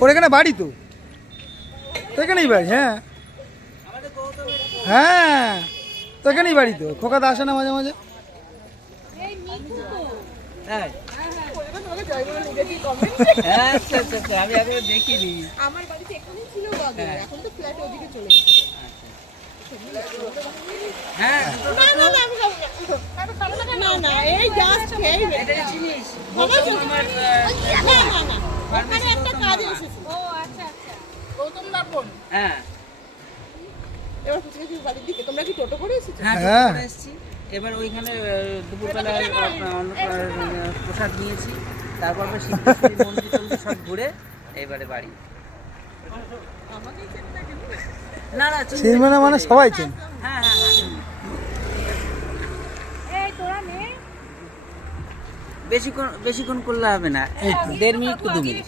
ওর এখানে বাড়ি তো এখানেই বাড়ি। হ্যাঁ হ্যাঁ তো এখানেই বাড়ি তো। খোকাতে আসে না মাঝে মাঝে। আমি আগে দেখিনি। আমার বাড়িতে এখানেই ছিল আগে, এখন তো ফ্ল্যাটে ওদিকে চলে গেছে। হ্যাঁ না না না আমি খাবো না। না না এই জাস্ট খেয়ে এটা চিনিস বাবা তোমার না না না ওখানে একটা কাজ এসেছে। ও আচ্ছা আচ্ছা গৌতম দা বোন। হ্যাঁ এবার কোথায় কি বাড়ির দিকে তোমরা কি টোটো করে এসেছো? হ্যাঁ হ্যাঁ। টোটো এসেছি। এবার ওইখানে দুপুরবেলা প্রসাদ নিয়েছি, তারপর আমরা সিদ্ধেশ্বরী মন্দির টন্দির সব ঘুরে এবারে বাড়ি। না না সেই মানে সবাই চেন। হ্যাঁ হ্যাঁ হ্যাঁ এই তোরা নে বেশিক্ষণ করলে হবে না, 1.5 মিনিট 2 মিনিট।